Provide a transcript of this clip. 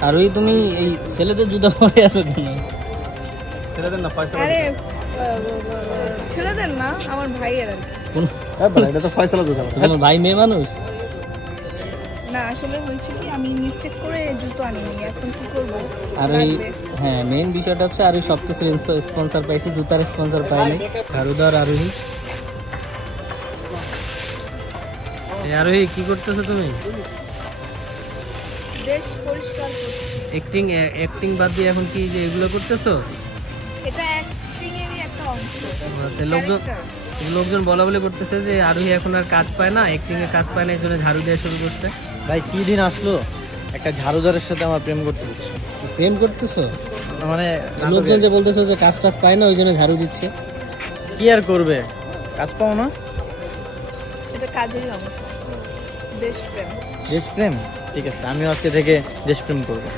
আর ওই তুমি এই ছেলেদের জুতা পরে আছো কেন? ছেলেদের না ফয়সালা আরে ছেলেদের না, আমার ভাইয়ের আর কি। কোন- হ্যাঁ বলে এটা তো ফয়সালা জুতা তোমার ভাই মেয়ে মানুষ? না আসলে হয়েছে কি, আমি মিস্টেক করে জুতো আনিনি, এখন কি করবো? আর ওই লাগবে। হ্যাঁ মেইন বিষয়টা হচ্ছে আর ওই সব কিছুর স্পন্সর পাইছি, জুতার স্পন্সর পাইনি। ঝাড়ুদার আরোহী। এই আরোহী কি করতেছো তুমি? দেশ পরিষ্কার করছি। অ্যাক্টিং বাদ দিয়ে এখন কি যে এগুলো করতেছো? এটা অ্যাক্টিং এরই একটা অংশ। আচ্ছা, লোকজন Character। লোকজন বলা বলে করতেছে যে আরোহী এখন আর কাজ পায় না, অ্যাক্টিং এর কাজ পায় না, এই জন্য ঝাড়ু দেওয়া শুরু করছে। ভাই কি দিন আসলো একটা ঝাড়ুদারের সাথে আমার প্রেম করতে হচ্ছে প্রেম করতেছো? মানে লোকজন যে বলতেছো যে কাজ টাজ পায় না ওই জন্য ঝাড়ু দিচ্ছে। কি আর করবে, কাজ পাও না। এটা কাজেরই অংশ, দেশপ্রেম। দেশপ্রেম, ঠিক আছে আমিও আজকে থেকে দেশপ্রেম করবো।